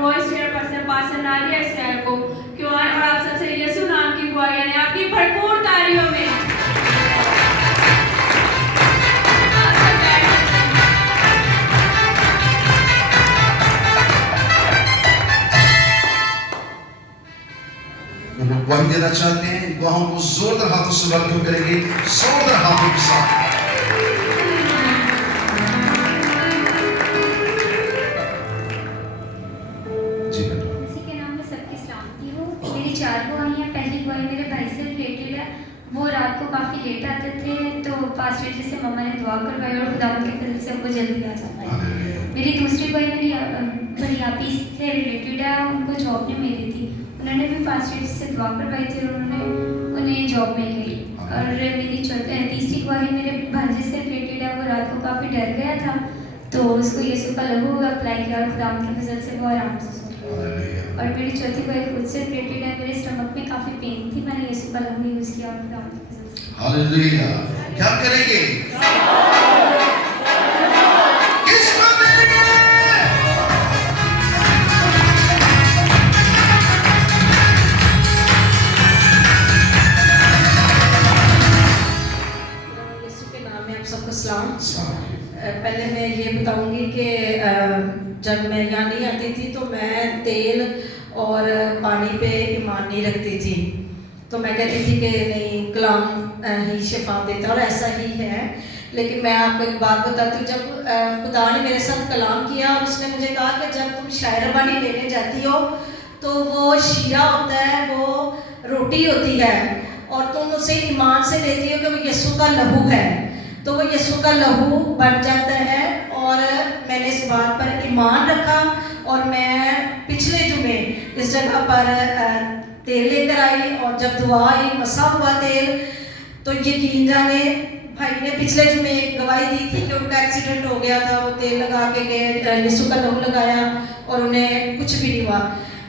Voice chairperson pastor Nadia इस्राएल को क्यों और आप सबसे यीशु नाम की गुआई यानी आपकी भरपूर तालियों में गुआही देना चाहते हैं, गुआहों को जोरदार हाथों से वेलकम करेंगे, जोरदार हाथों के साथ। जी बेटा। इसी के नाम में सबकी सलामती हो। मेरी 4 गुआहियाँ। पहली गुआही मेरे भाई से रिलेटेड है। वो रात को काफ़ी लेट आते थे तो पास्टर जी से मम्मा ने दुआ करवाई और खुदा के फजल से वो जल्दी आ जाता है। मेरी दूसरी गुआही मेरी बड़ी आपी से रिलेटेड है। उनको जॉब नहीं मिली थी, उन्होंने भी पास्टर जी से दुआ करवाई थी और उन्हें जॉब मिल गई। और मेरी तीसरी गुआही मेरे भांजे से रिलेटेड है। वो रात को काफ़ी डर गया था तो उसको यीशु का लहू अप्लाई किया और खुदा के फजल से वो आराम से सो गया। और मेरी चौथी गुआही खुद से रिलेटेड है। मेरे स्टमक में काफ़ी पेन थी, मैंने यीशु का लहू यूज़ किया और खुदा के फजल से। हालेलुया। क्या करेंगे? किसको देंगे? यीशु के नाम में आप सबको सलाम। पहले मैं ये बताऊंगी कि जब मैं यहाँ नहीं आती थी तो मैं तेल और पानी पे ईमान नहीं रखती थी। तो मैं कहती थी कि नहीं कलाम ही शिफा देता और ऐसा ही है। लेकिन मैं आपको एक बात बताती हूँ, जब खुदा ने मेरे साथ कलाम किया और उसने मुझे कहा कि जब तुम शायरबानी लेने जाती हो तो वो शीरा होता है, वो रोटी होती है और तुम उसे ईमान से लेती हो कि वो यीशु का लहू है, तो वो यीशु का लहू बन जाता है। और मैंने इस बात पर ईमान रखा और मैं पिछले जुमे इस जगह पर तेल लेकर आई और जब दुआ आई मसा हुआ तेल, तो यकीन जाने भाई ने पिछले जुमे गवाही दी थी कि उनका एक्सीडेंट हो गया था। वो तेल लगा के गए, यीशु का लहू लगाया और उन्हें कुछ भी नहीं हुआ।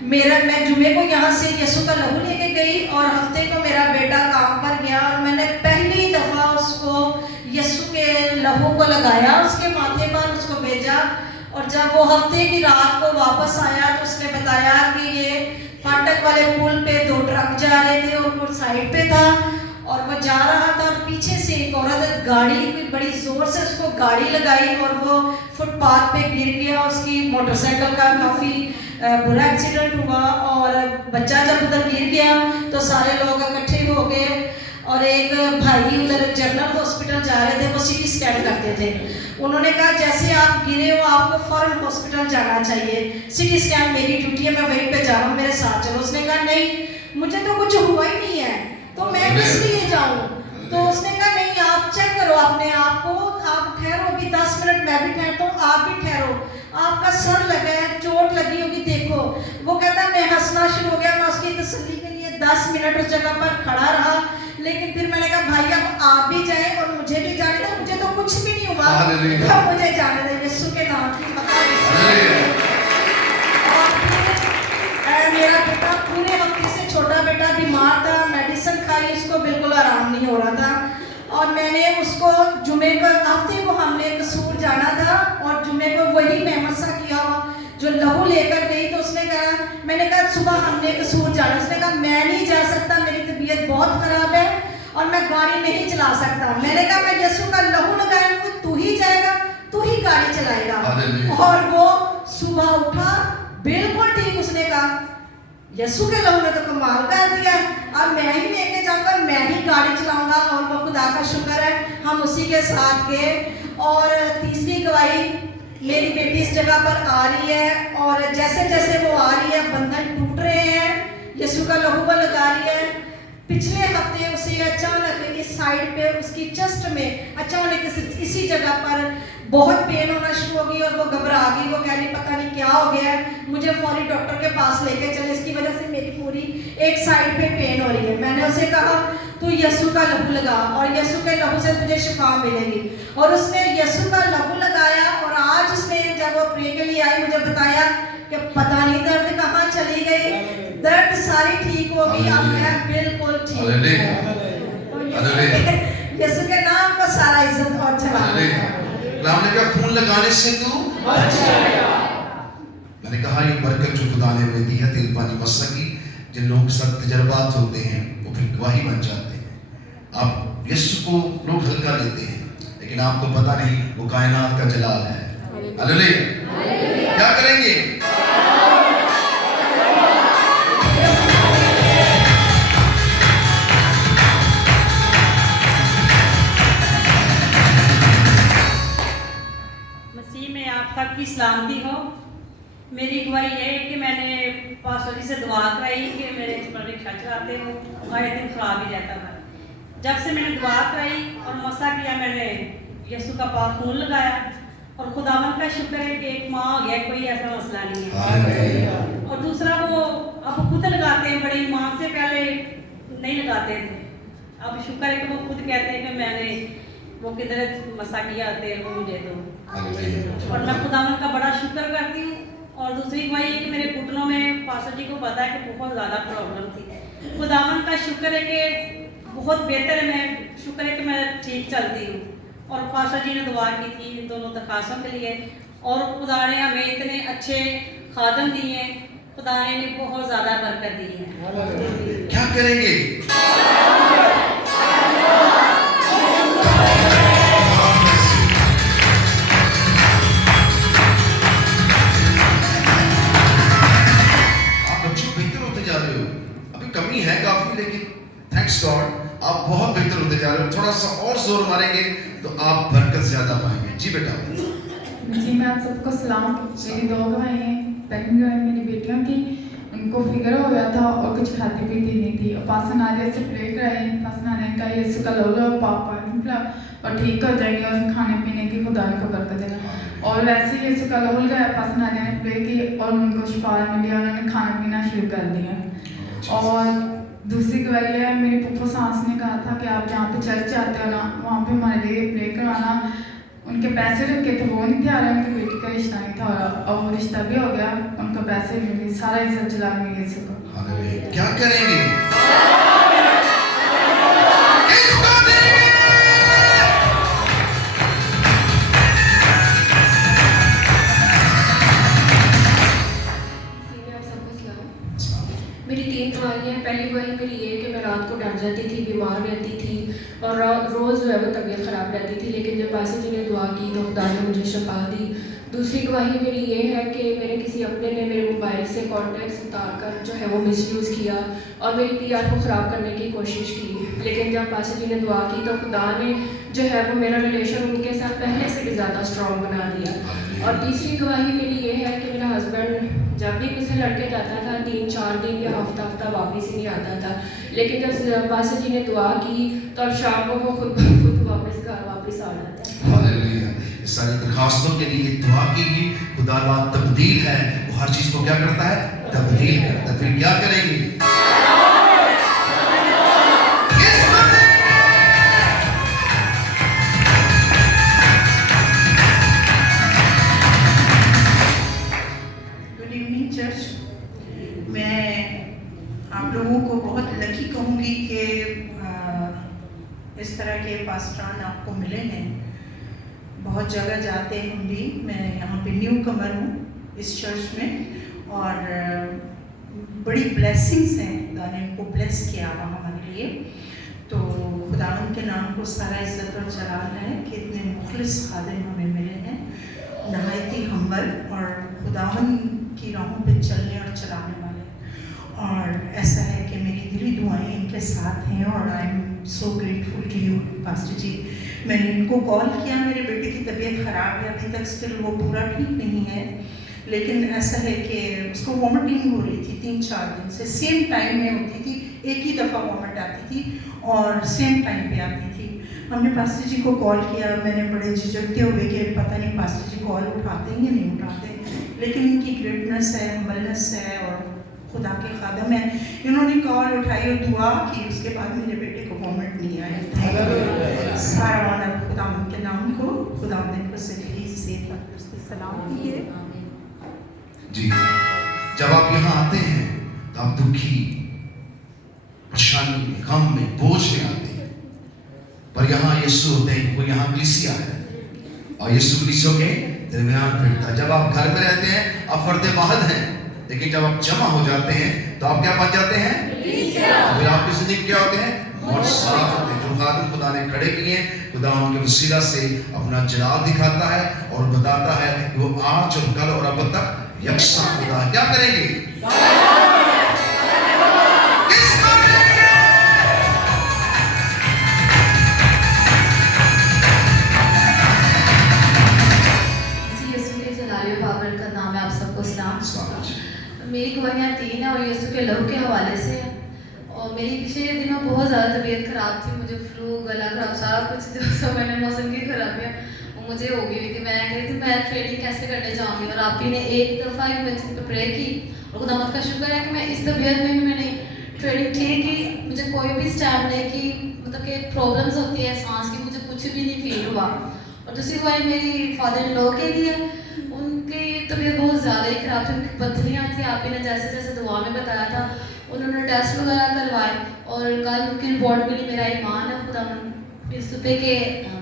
मैं जुमे को यहाँ से यीशु का लहू लेके गई और हफ्ते को मेरा बेटा काम पर गया और मैंने पहली दफ़ा उसको यीशु के लहू को लगाया, उसके माथे पर उसको भेजा। और जब वो हफ्ते की रात को वापस आया तो उसने बताया कि ये फाटक वाले पुल पे 2 ट्रक जा रहे थे और वो साइड पे था और वो जा रहा था और पीछे से एक औरत गाड़ी बड़ी जोर से उसको गाड़ी लगाई और वो फुटपाथ पे गिर गया। उसकी मोटरसाइकिल का काफ़ी बुरा एक्सीडेंट हुआ और बच्चा जब उधर गिर गया तो सारे लोग इकट्ठे हो गए और एक भाई उधर जनरल हॉस्पिटल जा रहे थे, वो सिटी स्कैन करते थे। उन्होंने कहा जैसे आप गिरे हो आपको फौरन हॉस्पिटल जाना चाहिए, सिटी स्कैन मेरी ड्यूटी है, मैं वहीं पे जा रहा हूँ, मेरे साथ चलो। उसने कहा नहीं मुझे तो कुछ हुआ ही नहीं है तो मैं किस लिए जाऊँ। तो उसने कहा नहीं आप चेक करो अपने आप को, आप ठहरो अभी 10 मिनट, मैं भी ठहरता हूँ, आप भी ठहरो, आपका सर लगा है, चोट लगी होगी देखो। वो कहता मैं हंसना शुरू हो गया। मैं उसकी तसल्ली के लिए 10 मिनट उस जगह पर खड़ा रहा। लेकिन फिर मैंने कहा भाई अब आप भी जाएं और मुझे भी जाने दो, मुझे तो कुछ भी नहीं हुआ, तो मुझे जाने दो यीशु के नाम की। और मेरा बेटा पूरे हफ्ते से, छोटा बेटा बीमार था, मेडिसिन खाई, उसको बिल्कुल आराम नहीं हो रहा था। और मैंने उसको जुमे को, हफ्ते को हमने कसूर जाना था और जुमे को वही मैं मसा किया जो लहू लेकर गई। तो उसने कहा, मैंने कहा सुबह हमने कसूर जाना, उसने कहा मैं नहीं जा सकता, मेरी तबीयत बहुत खराब है और मैं गाड़ी नहीं चला सकता। मैंने कहा मैं यीशु का लहू लगाऊंगा, तू ही जाएगा, तू ही गाड़ी चलाएगा। और वो सुबह उठा बिल्कुल ठीक। उसने कहा यीशु के लहू ने तो कमाल कर दिया, अब मैं ही लेके जाऊंगा, मैं ही गाड़ी चलाऊंगा। और वो खुदा का शुक्र है हम उसी के साथ गए। और तीसरी गवाही, मेरी बेटी इस जगह पर आ रही है और जैसे जैसे वो आ रही है बंधन टूट रहे हैं, यीशु का लहू वो लगा रही है। पिछले हफ्ते उसे अचानक इस साइड पे उसकी चेस्ट में अचानक इसी जगह पर बहुत पेन होना शुरू हो गई और वो घबरा गई। वो कह रही पता नहीं क्या हो गया है, मुझे फौरी डॉक्टर के पास लेके चले, इसकी वजह से मेरी पूरी एक साइड पे पेन हो रही है। मैंने उसे कहा तू यीशु का लहू लगा और यीशु के लहू से तुझे शिफा मिलेगी। और उसने यीशु का लहू लगाया और आज उसने जब वो प्रे के लिए आई मुझे बताया कि पता नहीं दर्द कहाँ चली गई, दर्द सारी ठीक हो गई, अब मैं बिल्कुल ठीक हूँ। यीशु के नाम को सारा इज्जत और जलाल। खून लगाने से तू मैंने कहा ये बरकत जो खुदा ने हमें दी है तेल पानी मस्सा की, जिन लोगों के साथ तजर्बात होते हैं वो फिर गवाही बन जाते हैं। आप यीशु को लोग हल्का लेते हैं, लेकिन आपको पता नहीं वो कायनात का जलाल है। हालेलुया। क्या करेंगे? मसीह में आप सबकी सलामती हो। मेरी गवाही ये है कि मैंने पास्टर जी से दुआ कराई कि मेरे पर रिक्शा चलाते हो और एक दिन खराब ही रहता था। जब से मैंने दुआ कराई और मसा किया, मैंने यीशु का पाक खून लगाया और खुदावन का शुक्र है कि एक माँ हो गया, कोई ऐसा मसला नहीं है। और दूसरा वो अब खुद लगाते हैं, बड़ी माँ से पहले नहीं लगाते थे। अब शुक्र है कि वो खुद कहते हैं कि मैंने वो किधर मसा किया तेल वो मुझे दो, और मैं खुदावन का बड़ा शुक्र करती हूँ। और दूसरी गवाही है कि मेरे घुटनों में पास्टर जी को पता है कि बहुत ज़्यादा प्रॉब्लम थी। खुदावन का शुक्र है कि बहुत बेहतर है, मैं शुक्र है कि मैं ठीक चलती हूँ। और पास्टर जी ने दुआ की थी इन दोनों दरखास्तों के लिए, और खुदा ने हमें इतने अच्छे खादम दिए हैं, खुदा ने बहुत ज़्यादा बरकत दी है। क्या करेंगे? आप बच्चों बेहतर होते जा रहे हो, अभी कमी है काफी, लेकिन थैंक्स गॉड आप बहुत बेहतर होते जा रहे हो। थोड़ा सा और जोर मारेंगे तो आप बरकत ज्यादा पाएंगे। जी बेटा। जी मैं आप सबको सलाम। मेरी 2 गवाही हैं। पहली गवाही मेरी बेटियों की, उनको फिगर हो गया था और कुछ खाती पीती नहीं थी, और पास नारियल से प्रे कराई। पास नारियल का यीशु का लो पापा और ठीक हो जाएंगे, और खाने पीने की खुदा को बरकत देना। और वैसे ही यीशु का लोल गया, पास नारियल ने प्रे की और उनको शिफा मिली, उन्होंने खाना पीना शुरू कर दिया। और दूसरी गवाही है, मेरी पुप्पो सास ने कहा था कि आप जहाँ पे चर्च जाते हो ना, वहाँ पे हमारे लिए प्रे करवाना। उनके पैसे रखे थे, वो नहीं थे आ रहे, उनकी बेटी का रिश्ता नहीं था, और वो रिश्ता भी हो गया, उनको पैसे मिले, सारा इज्जत जला मिली यीशु को। क्या करेंगे? मेरी 3 गवाहियाँ हैं। पहली गवाही मेरी ये है कि मैं रात को डर जाती थी, बीमार रहती थी, और रोज़ जो है वो तबीयत ख़राब रहती थी, लेकिन जब पास्टर जी ने दुआ की तो खुदा ने मुझे शफा दी। दूसरी गवाही मेरी ये है कि मेरे किसी अपने ने मेरे मोबाइल से कॉन्टैक्ट्स उतार कर जो है वो मिसयूज़ किया और मेरी PR को ख़राब करने की कोशिश की, लेकिन जब पास्टर जी ने दुआ की तो खुदा ने जो है वो मेरा रिलेशन उनके साथ पहले से भी ज़्यादा स्ट्रॉन्ग बना दिया। और तीसरी गवाही मेरी ये है कि मेरा हस्बैंड जब भी किसी लड़के जाता था 3-4 दिन या हफ्ता वापस ही नहीं आता था, लेकिन जब पास्टर जी ने दुआ की तो अब शाम को वो खुद वापस घर वापस आ जाता है। हालेलुया। इस सारी दरखास्तों के लिए दुआ कीजिए। खुदा बात तब्दील है, वो हर चीज को क्या करता है? तब्दील करता है। फिर क्या करेंगे? Good evening church. मैं आप लोगों को बहुत लकी कहूँगी कि इस तरह के पास्टरान आपको मिले हैं। बहुत जगह जाते हैं हम भी, मैं यहाँ पे न्यू कमर हूँ इस चर्च में, और बड़ी ब्लेसिंग्स हैं, खुदा ने इनको ब्लेस किया हुआ हमारे लिए। तो खुदावन के नाम को सारा इज्जत और जलाल है कि इतने मुखलिस खादिम हमें मिले हैं, नहायत ही हम्बल और खुदावन की राहों पे चलने और चलाने वाले। और ऐसा है कि मेरी दिली दुआएं इनके साथ हैं, और I am so grateful to you pastor ji. मैंने इनको कॉल किया, मेरे बेटे की तबीयत ख़राब है, अभी तक स्टिल वो पूरा ठीक नहीं है, लेकिन ऐसा है कि उसको वॉमिटिंग हो रही थी 3-4 दिन से, सेम टाइम में होती थी, एक ही दफ़ा वॉमिट आती थी और सेम टाइम पे आती थी। हमने पास्टर जी को कॉल किया, मैंने बड़े झिझकते हुए कि पता नहीं पास्टर जी कॉल उठाते हैं या नहीं उठाते, लेकिन इनकी ग्रेटनेस है, हम्बलनेस है और खुदा के खादम है। इन्होंने कॉल उठाई और दुआ की, उसके बाद मेरे बेटे को वॉमिट नहीं आया। सारा ऑनर खुदा के नाम को, खुदा ने को सही सेहत और सलाम किए। जी, जब आप यहाँ आते हैं तो आप दुखी, परेशानी में, गम में, बोझ में आते हैं, पर यहाँ यीशु होते हैं। वो यहाँ कलीसिया है और यीशु कलीसिया के दरमियान फिरता है। जब आप घर में रहते हैं आप फर्द वाहिद हैं, लेकिन जब आप जमा हो जाते हैं तो आप क्या बन जाते हैं? फिर आपकी जिंदगी क्या होते हैं? मुआज़ज़ात होते हैं। जो खादिम खुदा ने खड़े किए हैं, खुदा उनके वसीला से अपना जलाल दिखाता है और बताता है कि वो आज और कल और अब तक यकसा खुदा है। क्या करेंगे? किसको करेंगे? यीशु के जलाल व बाबर का नाम है, आप सबको सलाम। मेरी गवाहियाँ 3 है और यीशु के लहू के हवाले से है। और मेरी पिछले दिनों बहुत ज़्यादा तबीयत ख़राब थी, मुझे फ्लू, गला ख़राब, सारा कुछ जो मैंने मौसम की खराबियाँ वो मुझे हो गई हुई थी। मैं कह रही थी मैं ट्रेनिंग कैसे करने जाऊँगी, और आप ही ने एक दफ़ा ही मुझे प्रे की और खुदावंद का शुक्र है कि मैं इस तबीयत में भी मैंने ट्रेनिंग ठीक की, मुझे कोई भी स्टैंड नहीं की, मतलब कि प्रॉब्लम्स होती है सांस की, मुझे कुछ भी नहीं फील हुआ। और दूसरी बात मेरी फादर इन लॉ के लिए, उनकी तबीयत बहुत ज़्यादा ही ख़राब थी, उनकी पथरियाँ थी, आप ही ने जैसे जैसे दुआ में बताया था। उन्होंने टेस्ट वगैरह करवाए और कल उनकी रिपोर्ट मिली। मेरा ईमान है खुदा इस पे के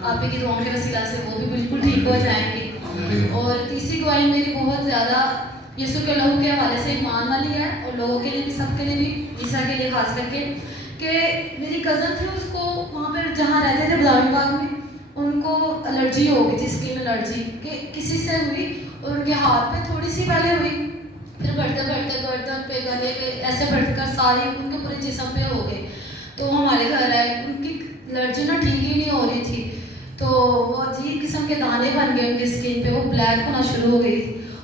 आप ही की दुआओं के वसीला से वो भी बिल्कुल ठीक हो जाएंगी। और तीसरी गवाही मेरी बहुत ज़्यादा यीशु के लहू के हवाले से ईमान वाली है, और लोगों के लिए भी, सबके लिए भी, ईसा के लिए खास करके, कि मेरी कज़न थी, उसको वहाँ पर जहाँ रहते थे बदामी बाग में, उनको एलर्जी हो गई थी, स्किन एलर्जी कि किसी से हुई, और उनके हाथ पे थोड़ी सी पहले हुई, फिर बढ़ते बढ़ते गर्दन पे, गले पे, ऐसे बढ़कर सारी उनके पूरे जिस्म पे हो गए। तो हमारे घर आए, उनकी एलर्जी ना ठीक ही नहीं हो रही थी, तो वो अजीब किस्म के दाने बन गए उनकी स्किन पे, वो ब्लैक होना शुरू हो गई।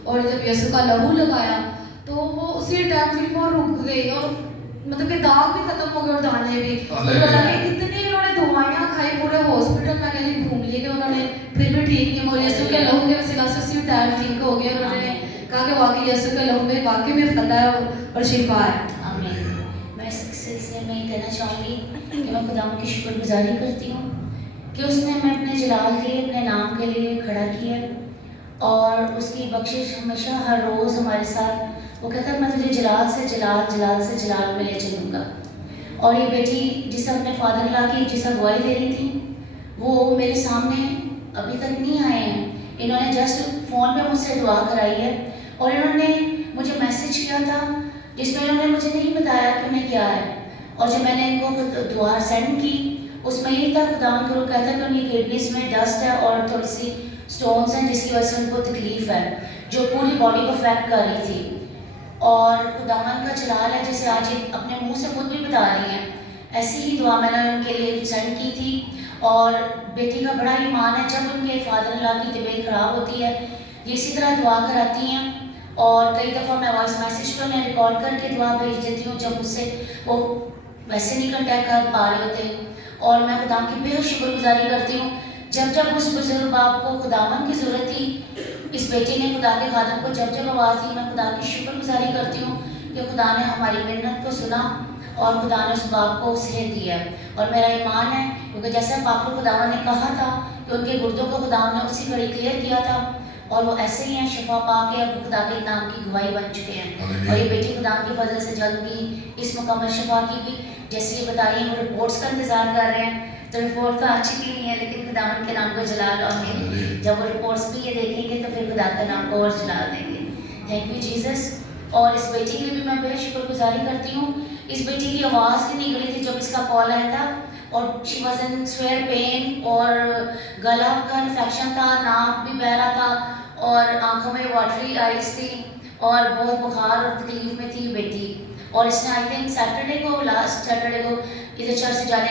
और जब यीशु का लहू लगाया तो वो उसी टाइम फिर वो रुक गई, और मतलब कि दाग भी खत्म हो गए और दाने भी। इतनी उन्होंने दवाइयाँ खाई, पूरे हॉस्पिटल में कहीं घूम लिए कि उन्होंने फिर भी ठीक नहीं, और यीशु के लहू के वसीला से उसी टाइम ठीक हो गए। उन्होंने कहा कि वाकई यीशु के लहू में वाकई में फला है और शिफा है। मैं इस सिलसिले में कहना चाहूँगी कि मैं खुदा की शुक्रगुजारी करती हूँ कि उसने हमें अपने जलाल के लिए, अपने नाम के लिए खड़ा किया, और उसकी बख्शिश हमेशा हर रोज़ हमारे साथ। वो कहता है मैं तुझे जलाल से जलाल, जलाल से जलाल में ले चलूँगा। और ये बेटी जिसे अपने फादर ला की जिसे अगुवाई दे रही थी, वो मेरे सामने अभी तक नहीं आए हैं। इन्होंने जस्ट फ़ोन पे मुझसे दुआ कराई है, और इन्होंने मुझे मैसेज किया था जिसमें इन्होंने मुझे नहीं बताया कि उन्हें क्या है। और जब मैंने इनको दुआ सेंड की उसमें यही था, खुदा का रूह कहता है कि उनकी किडनीज में डस्ट है और थोड़ी सी स्टोन्स हैं, जिसकी वजह से उनको तकलीफ़ है जो पूरी बॉडी को अफेक्ट कर रही थी। और खुदावन का जलाल है, जैसे आज ये अपने मुंह से खुद भी बता रही हैं, ऐसी ही दुआ मैंने उनके लिए सेंड की थी। और बेटी का बड़ा ईमान है, जब उनके फादर अल्लाह की तबीयत ख़राब होती है ये इसी तरह दुआ कराती हैं, और कई दफ़ा मैं वॉइस मैसेज पर मैं रिकॉर्ड करके दुआ भेज देती हूँ जब मुझसे वो वैसे नहीं कॉन्टैक्ट कर पा रहे होते। और मैं खुदा की बेहद शुक्रगुजारी करती हूँ, जब जब उस बुजुर्ग बाप को खुदावन की ज़रूरत थी, इस बेटी ने खुदा के खादम को जब जब आवाज़ दी, मैं खुदा की शुक्रगुजारी करती हूँ कि खुदा ने हमारी मिन्नत को सुना और खुदा ने उस बाप को सेहत दी है। और मेरा ईमान है, क्योंकि जैसे पाक खुदावन ने कहा था कि उनके गुर्दों को खुदावन ने उसी घड़ी क्लियर किया था, और वो ऐसे ही हैं, शिफा पा के अब खुदा के नाम की गवाही बन चुके हैं। और ये बेटी खुदा की फजल से जल्द की इस मुकम्मल शिफा की भी जैसे ये बताइए, वो रिपोर्ट्स का इंतज़ार कर रहे हैं, तो रिपोर्ट तो अच्छी भी नहीं है, लेकिन खुदावन के नाम को जलाल, और जब वो रिपोर्ट्स भी ये देखेंगे तो फिर खुदा के नाम को और जलाल देंगे। Thank you Jesus. और इस बेटी के लिए भी मैं बेहद शुक्रगुजारी करती हूँ। इस बेटी की आवाज़ ही निकली थी जब इसका कॉल आया था, और she was in severe pain, और गला का इन्फेक्शन था, नाक भी बह रहा था, और आंखों में वाटरी आइज थी, और बहुत बुखार और तकलीफ में थी बेटी। और इसने आई थिंक सैटरडे को, लास्ट सैटरडे को इधर चर्च से जाने